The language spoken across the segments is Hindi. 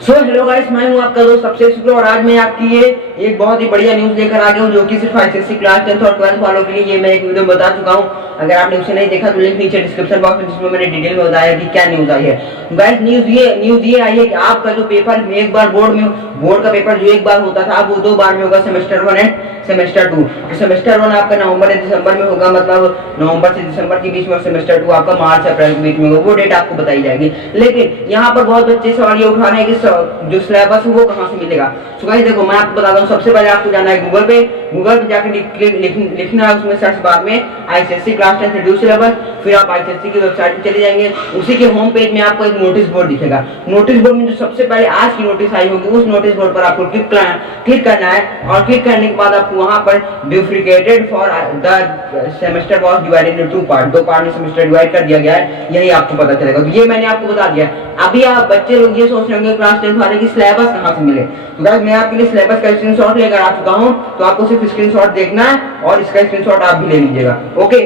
हेलो गाइस, मैं हूं आपका दोस्त अक्षय शुक्ला और आज मैं आपकी ये एक बहुत ही बढ़िया न्यूज़ लेकर आ गया हूं जो कि सिर्फ आईसीएसई क्लास 10th और 12th वालों के लिए ये मैं एक वीडियो बता चुका हूं। अगर आपने उसे नहीं देखा तो लिंक नीचे डिस्क्रिप्शन बॉक्स में जिसमें मैंने डिटेल में बताया कि क्या न्यूज़ आई है। गाइस न्यूज़ ये आई है कि आपका जो पेपर में एक बार बोर्ड का पेपर जो एक बार होता था अब वो 2 बार में होगा, सेमेस्टर 1 एंड सेमेस्टर 2। सेमेस्टर 1 आपका नवंबर या दिसंबर में होगा, मतलब नवंबर से दिसंबर के बीच में, और सेमेस्टर 2 आपका मार्च अप्रैल के बीच में होगा। वो डेट आपको बताई जाएगी। लेकिन यहाँ पर बहुत बच्चे सवाल ये उठा रहे हैं कि जो सिलेबस है वो कहाँ से मिलेगा। सो गाइस देखो, मैं आपको बताता हूँ। सबसे पहले आपको जाना है गूगल पे जाकर लिखना है उसमें सर्च बार में आईसीएसई क्लास 10 शेड्यूल सिलेबस। फिर आप आईसीएसई की वेबसाइट पे चले जाएंगे। उसी के होम पेज में आपको एक नोटिस बोर्ड दिखेगा। नोटिस बोर्ड में जो सबसे पहले आज की नोटिस आई होगी उस नोटिस बोर्ड पर आपको क्लिक करना है, और क्लिक करने के बाद आपको वहां पर bifurcated for the semester was divided into 2 part, 2 part में सेमेस्टर डिवाइड कर दिया गया है, यही आपको पता चलेगा। तो ये मैंने आपको बता दिया। अभी आप बच्चे लोग ये सोच रहे होंगे क्लास 10 वाले की सिलेबस कहां से मिले। तो गाइस मैं आपके लिए सिलेबस का स्क्रीनशॉट लेकर आ चुका हूं, तो आपको सिर्फ स्क्रीनशॉट देखना है और इसका स्क्रीनशॉट आप भी ले लीजिएगा। ओके,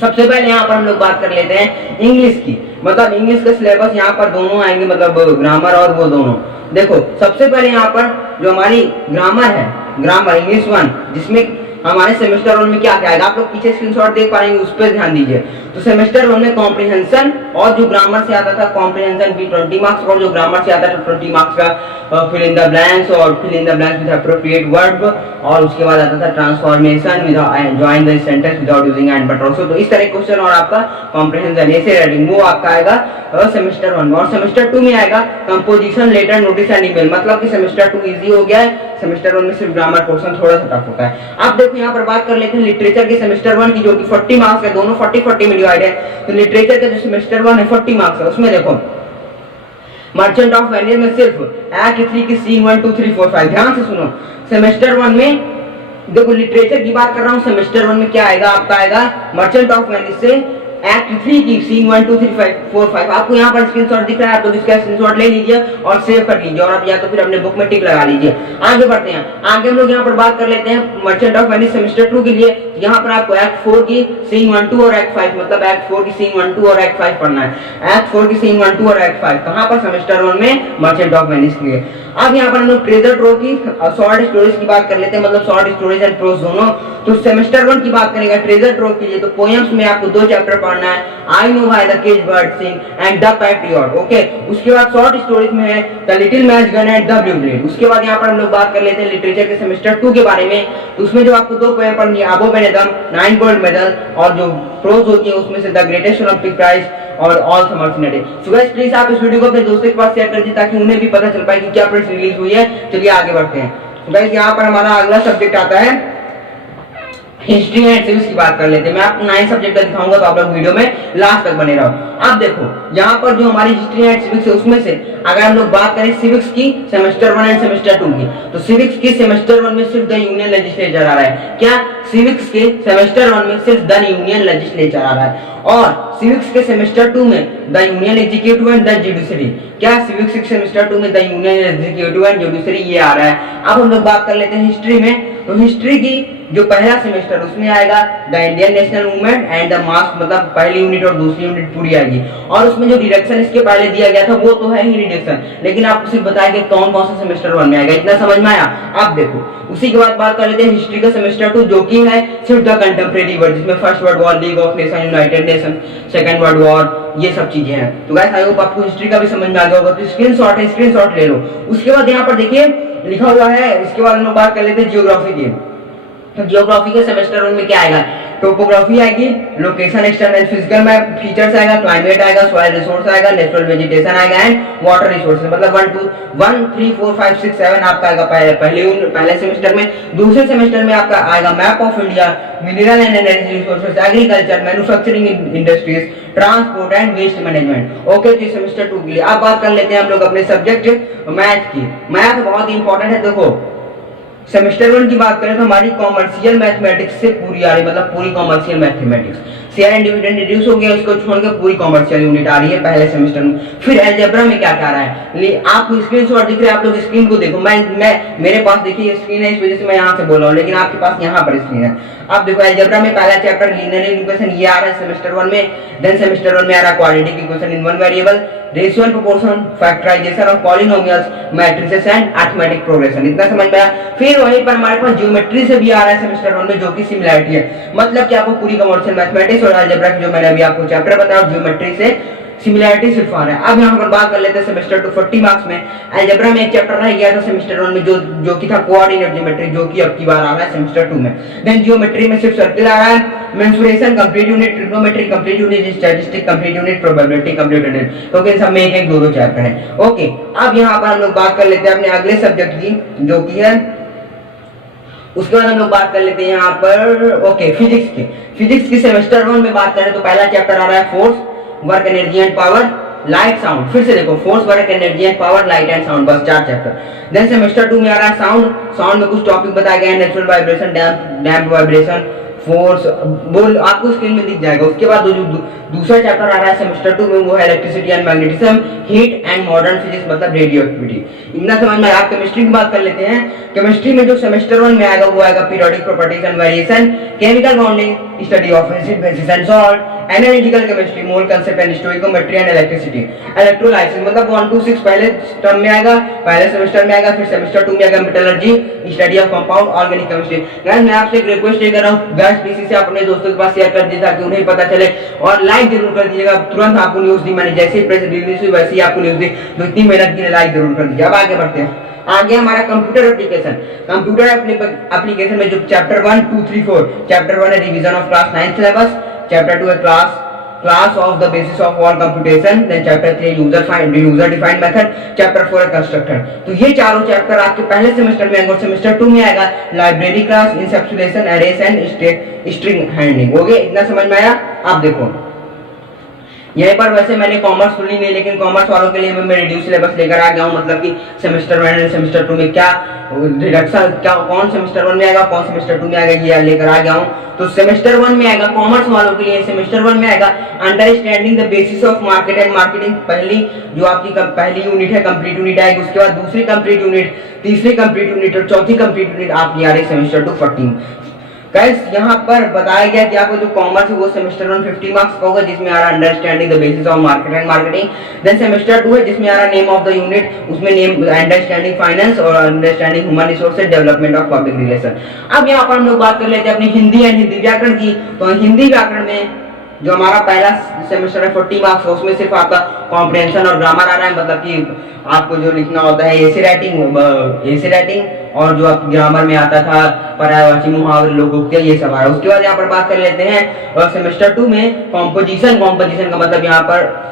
सबसे पहले यहाँ पर हम लोग बात कर लेते हैं इंग्लिश की। मतलब इंग्लिश का सिलेबस यहाँ पर दोनों आएंगे, मतलब ग्रामर और वो दोनों। देखो सबसे पहले यहाँ पर जो हमारी ग्रामर है, ग्रामर इंग्लिश 1, जिसमें हमारे सेमेस्टर 1 में क्या क्या आएगा, आप लोग पीछे स्क्रीनशॉट देख पाएंगे, उस पर ध्यान दीजिए। तो सेमेस्टर 1 में कॉम्प्रिहेंशन, और जो ग्रामर से आता था कॉम्प्रिहेंशन भी 20 मार्क्स, और जो ग्रामर से आता था 20 मार्क्स का फिल इन द ब्लैंक्स, और fill in the blanks with appropriate verb, और उसके बाद आता था transformation with join the sentence without using and but also. तो इस तरह के क्वेश्चन और आपका कॉम्प्रिहेंशन ऐसे राइटिंग वो आपका आएगा सेमेस्टर 1 में। और सेमेस्टर 2 में आएगा composition, letter, notice and email. मतलब कि सेमेस्टर 2 इजी हो गया है, सेमेस्टर 1 में सिर्फ ग्रामर पोर्शन थोड़ा सा टफ होता है। अब देखो यहाँ पर बात कर लेते हैं लिटरेचर के सेमेस्टर 1 की, जो कि 40 मार्क्स है, दोनों 40-40 में डिवाइड है। तो लिटरेचर का जो सेमेस्टर 1 है 40 मार्क्स है, उसमें देखो मर्चेंट ऑफ वेनिस में सिर्फ एक्ट 3 की सीन 1 2 3 4 5। ध्यान से सुनो, सेमेस्टर 1 में देखो लिटरेचर की बात कर रहा हूँ, सेमेस्टर 1 में क्या आएगा, आपका आएगा मर्चेंट ऑफ वेनिस से एक्ट 3 की सीन 1 2 3 4 5। आपको यहाँ पर स्क्रीनशॉट दिख रहा है, आप लोग इसका स्क्रीनशॉट ले लीजिए और सेव कर लीजिए, और आप या तो फिर अपने बुक में टिक लगा लीजिए। आगे बढ़ते हैं, आगे हम लोग यहाँ पर बात कर लेते हैं मर्चेंट ऑफ वेनिस सेमेस्टर 2 के लिए। यहाँ पर आपको एक्ट 4 की सीन 1 2 और एक्ट 5, मतलब एक्ट 4 की सीन 1 2 और एक्ट 5 पढ़ना है। एक्ट 4 की सीन 1 2 और एक्ट 5 कहाँ पर, सेमेस्टर 1 में मर्चेंट ऑफ वेनिस के लिए। अब यहाँ पर हम लोग ट्रेजर ट्रोव की शॉर्ट स्टोरीज की बात कर लेते हैं, मतलब शॉर्ट स्टोरीज एंड प्रोज दोनों। तो सेमेस्टर 1 की बात करेंगे ट्रेजर ट्रोव के लिए, तो पोएम्स में आपको 2 चैप्टर पढ़ना है, I know why the cage bird sing and the patriot. Okay, उसके बाद शॉर्ट स्टोरीज में है the little match gun and the blue blade. उसके बाद यहाँ पर हम लोग बात कर लेते हैं लिटरेचर के सेमेस्टर 2 के बारे में। तो उसमें जो आपको 2 पोएम पढ़नी है, अबो बेनेदम 9 गोल्ड मेडल, और जो प्रोज होती है उसमें से द ग्रेटेस्ट ओलंपिक प्राइज और all summers in a day. So guys please आप इस वीडियो को अपने दोस्तों के पास शेयर कर दीजिए ताकि उन्हें भी पता चल पाए कि क्या प्रिंट रिलीज हुई है। चलिए आगे बढ़ते हैं। तो गाइस यहाँ पर हमारा अगला सब्जेक्ट आता है हिस्ट्री एंड सिविक्स की बात कर लेते हैं। मैं आपको 9 सब्जेक्ट का दिखाऊंगा, तो आप लोग वीडियो में लास्ट तक बने रहो। अब देखो यहाँ पर जो हमारी हिस्ट्री एंड सिविक्स है उसमें से अगर हम लोग बात करें सिविक्स की सेमेस्टर 1 एंड सेमेस्टर 2 की, तो सिविक्स की सेमेस्टर 1 में सिर्फ द यूनियन लेजिस्लेचर आ रहा है। क्या, सिविक्स के सेमेस्टर 1 में सिर्फ द यूनियन लेजिस्लेचर आ रहा है, और सिविक्स के सेमेस्टर 2 में the union executive and the judiciary. क्या, सिविक्स के सेमेस्टर 2 में the union executive and judiciary ये आ रहा है। अब हम लोग बात कर लेते हैं हिस्ट्री में। तो हिस्ट्री की जो पहला सेमेस्टर उसमें आएगा the Indian national movement and the marks, मतलब पहली यूनिट और दूसरी यूनिट पूरी आएगी। और उसमें जो डिडक्शन इसके पहले दिया गया था वो तो है ही डिडक्शन, लेकिन आपको सिर्फ बताया कि कौन कौन सा सेमेस्टर 1 में आएगा। इतना समझ में आया। अब देखो उसी के बाद बात कर लेते हैं हिस्ट्री का सेमेस्टर 2, जो कि है सिर्फ द कंटेम्परेरी वर्ल्ड, जिसमें first world war, league of nation, United nation, second world war, ये सब चीजें हैं। तो गाइस आई होप आपको हिस्ट्री का भी समझ में आ गया होगा। तो स्क्रीनशॉट है, स्क्रीनशॉट ले लो। उसके बाद यहाँ पर देखिए लिखा हुआ है, इसके बाद हम लोग बात कर लेते हैं जियोग्राफी की। तो जियोग्राफी के सेमेस्टर 1 में क्या आएगा, टोपोग्राफी आएगी, location external physical map features आएगा, क्लाइमेट आएगा, सॉइल रिसोर्स आएगा, नेचुरल वेजिटेशन आएगा एंड वाटर रिसोर्सेज। मतलब 1 3 4 5 6 7 आपका आएगा पहले सेमेस्टर में। दूसरे सेमेस्टर में आपका आएगा map of India, mineral and energy resources, agriculture, manufacturing industries, transport and waste management. Okay, तो सेमेस्टर 2 के लिए अब बात कर लेते हैं हम लोग अपने सब्जेक्ट मैथ की। मैथ बहुत इंपॉर्टेंट है। देखो सेमेस्टर 1 की बात करें तो हमारी कॉमर्शियल मैथमेटिक्स से पूरी आ रही, मतलब पूरी commercial mathematics. Share and dividend reduce हो गया, उसको छोड़कर पूरी कॉमर्शियल यूनिट आ रही है पहले सेमेस्टर में। फिर अलजेब्रा में क्या क्या रहा है, आपको स्क्रीनशॉट दिख रहा है, आप लोग स्क्रीन को देखो। मैं मेरे पास देखिए स्क्रीन है, इस वजह से मैं यहाँ से बोल रहा हूँ, लेकिन आपके पास यहाँ पर स्क्रीन है। आप देखो अलजेब्रा में पहला चैप्टर लीनियर इक्वेशन ये आ रहा है सेमेस्टर 1 में। देन सेमेस्टर 1 में आ रहा है quadratic equation in one variable, ratio and proportion, factorisation of polynomials, matrices and arithmetic progression. इतना समझ में आया। फिर वहीं पर हमारे पास ज्योमेट्री से भी आ रहा है सेमेस्टर 1 में, जो कि सिमिलरिटी है, मतलब कि आपको पूरी कमर्शियल मैथमेटिक्स और अलजेब्रा की जो मैंने अभी आपको चैप्टर बताया ज्योमेट्री से सिमिलरिटी सिर्फ आ रहा है। अब यहाँ पर बात कर लेते हैं सेमेस्टर 2 40 मार्क्स में। अलजेब्रा में एक चैप्टर रह गया था सेमेस्टर 1 में, जो कि था कोऑर्डिनेट ज्योमेट्री, जो कि अब की बार आ रहा है सेमेस्टर 2 में। देन ज्योमेट्री में सिर्फ सर्किल आ रहा है, mensuration complete unit, trigonometry complete unit, statistic complete unit, probability complete unit, क्योंकि इन सब में एक दो चैप्टर है। ओके, अब यहाँ पर हम लोग बात कर लेते हैं अपने अगले सब्जेक्ट की, जो कि है उसके बाद हम लोग बात कर लेते हैं यहाँ पर ओके फिजिक्स की। फिजिक्स की सेमेस्टर 1 में बात करें तो पहला चैप्टर आ रहा है force, work, energy and power, light, sound. फिर से देखो force, work, energy and power, light and sound, बस 4 चैप्टर। देन सेमेस्टर 2 में आ रहा है साउंड। साउंड में कुछ टॉपिक बताया गया है, नेचुरल वाइब्रेशन, डैम्प वाइब्रेशन, फोर्स, बोल आपको स्क्रीन में दिख जाएगा। उसके बाद जो दूसरा चैप्टर आ रहा है सेमेस्टर 2 में वो है electricity and magnetism, heat and modern physics, मतलब रेडियो एक्टिविटी। इतना समझ में। आप केमिस्ट्री की बात कर लेते हैं। केमिस्ट्री में जो सेमेस्टर 1 में आएगा वो आएगा periodic properties and variation, chemical bonding, study of acid basis and salt, analytical chemistry, mole concept and stoichiometry and electricity, electrolysis, मतलब 1 to 6 पहले टर्म में आएगा, पहले सेमेस्टर में आएगा। फिर सेमेस्टर 2 में आएगा metallurgy, study of compound, organic chemistry. Guys मैं आपसे एक रिक्वेस्ट कर रहा हूं, गाइस पीसी से अपने दोस्तों के पास शेयर कर दीजिए ताकि उन्हें पता चले, और लाइक जरूर कर दीजिएगा। तुरंत आपको न्यूज़ दी, मैंने जैसे ही प्रेस रिलीज हुई वैसे ही आपको न्यूज़ दी, तो इतनी मेहनत की लाइक जरूर कर दीजिए। अब आगे बढ़ते हैं। आगे हमारा कंप्यूटर एप्लीकेशन। कंप्यूटर एप्लीकेशन में जो चैप्टर 1 2 3 4, चैप्टर 1 है revision of class 9 syllabus, chapter 2 है class of the basis of all computation, then chapter 3 user defined method, chapter 4 है कंस्ट्रक्टर। तो ये चारों चैप्टर आपके पहले सेमेस्टर में आएंगे, और सेमेस्टर 2 में आएगा library class, encapsulation, arrays and string handling. हो गया, इतना समझ में आया। आप देखो यहीं पर वैसे मैंने कॉमर्स खुली नहीं, लेकिन कॉमर्स वालों के लिए मैं रिड्यूस सिलेबस लेकर आ गया हूं, मतलब कि सेमेस्टर 1 और सेमेस्टर 2 में क्या रिडक्शन, क्या कौन सेमेस्टर 1 में आएगा कौन सेमेस्टर 2 में आएगा, ये लेकर आ गया हूं। तो सेमेस्टर 1 में आएगा कॉमर्स वालों के लिए, सेमेस्टर 1 में आएगा understanding the basis of market and marketing. पहली जो आपकी पहली यूनिट है कंप्लीट यूनिट आएगी, उसके बाद दूसरी कंप्लीट यूनिट, तीसरी कंप्लीट यूनिट और चौथी कंप्लीट यूनिट आपकी आ रही सेमेस्टर 2 14। गाइस यहाँ पर बताया गया कि आपको जो कॉमर्स है वो सेमेस्टर 1 50 मार्क्स का होगा, जिसमें आ रहा है understanding the basis of market and marketing. Then semester 2 है जिसमें आ रहा है नेम ऑफ द यूनिट, उसमें नेम अंडरस्टैंडिंग फाइनेंस और understanding human resources, development of public relation. अब यहाँ पर हम लोग बात कर लेते हैं अपनी हिंदी एंड हिंदी व्याकरण की। तो हिंदी व्याकरण में जो हमारा पहला सेमेस्टर है 40 मार्क्स, उसमें सिर्फ आपका कॉम्प्रिहेंशन और ग्रामर आ रहा है, मतलब कि आपको जो लिखना होता है एसे राइटिंग और जो आप ग्रामर में आता था पर्यायवाची, मुहावरे, लोकोक्ति, ये सब आ रहा है। उसके बाद यहाँ पर बात कर लेते हैं और सेमेस्टर 2 में कॉम्पोजिशन का मतलब यहाँ पर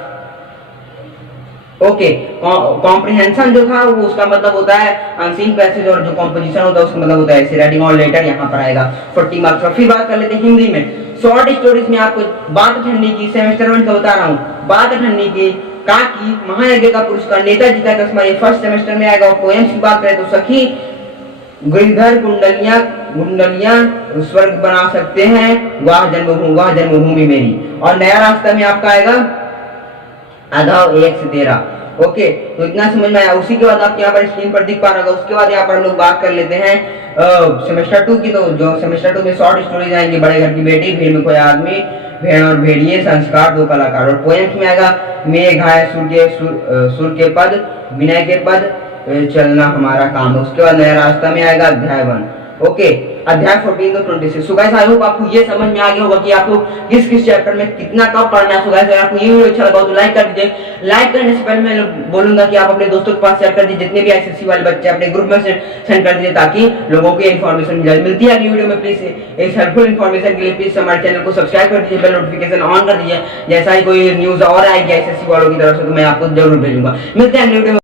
ओके कॉम्प्रिहेंशन जो था वो उसका मतलब होता है अनसीन पैसेज, और जो कॉम्पोजिशन होता है उसका मतलब होता है एसे राइटिंग, और लेटर यहाँ पर आएगा 40 मार्क्स का। फिर बात कर लेते हैं हिंदी में। शॉर्ट स्टोरीज में आपको बात ठंडी की, सेमेस्टर 1 का बता रहा हूँ, बात ठंडी की, काकी, महायज्ञ का पुरस्कार, नेताजी का चश्मा, ये फर्स्ट सेमेस्टर में आएगा। और पोएम्स की बात करें तो सखी, गिरधर, गुंडलियां स्वर्ग बना सकते हैं, वाह जन्मभूमि मेरी, और नया रास्ता में आपका आएगा अधव 1 से 13। ओके, तो इतना समझ में आया। उसी के बाद आपके यहाँ पर स्क्रीन पर दिख पा रहा होगा। उसके बाद यहाँ पर हम लोग बात कर लेते हैं सेमेस्टर 2 की। तो जो सेमेस्टर 2 में शॉर्ट स्टोरीज आएंगी, बड़े घर की बेटी, भीड़ में कोई आदमी, भेड़ और भेड़िए, संस्कार, 2 कलाकार। और पोएम्स में आएगा मेघ आए, सुर के पद, विनय के पद, चलना हमारा काम है। उसके बाद नया रास्ता में आएगा अध्याय 1। ओके, अध्याय 14 to 26। So guys I hope आपको ये समझ में आ गया होगा कि आपको किस चैप्टर में कितना कब पढ़ना है। सो गाइस अगर आपको ये वीडियो अच्छा लगा तो लाइक कर दीजिए। लाइक करने से पहले मैं बोलूंगा कि आप अपने दोस्तों के पास शेयर कर दीजिए, जितने भी एसएससी वाले बच्चे अपने ग्रुप में सेंड कर दीजिए, ताकि लोगों को इन्फॉर्मेशन मिलती है अगली वीडियो में। प्लीज इस हेल्पफुल इन्फॉर्मेशन के लिए प्लीज हमारे चैनल को सब्सक्राइब कर दीजिए, बेल नोटिफिकेशन ऑन कर दीजिए। जैसा ही कोई न्यूज और आएगी एसएससी वालों की तरफ से तो मैं आपको जरूर भेजूंगा। मिलते हैं अगली वीडियो में।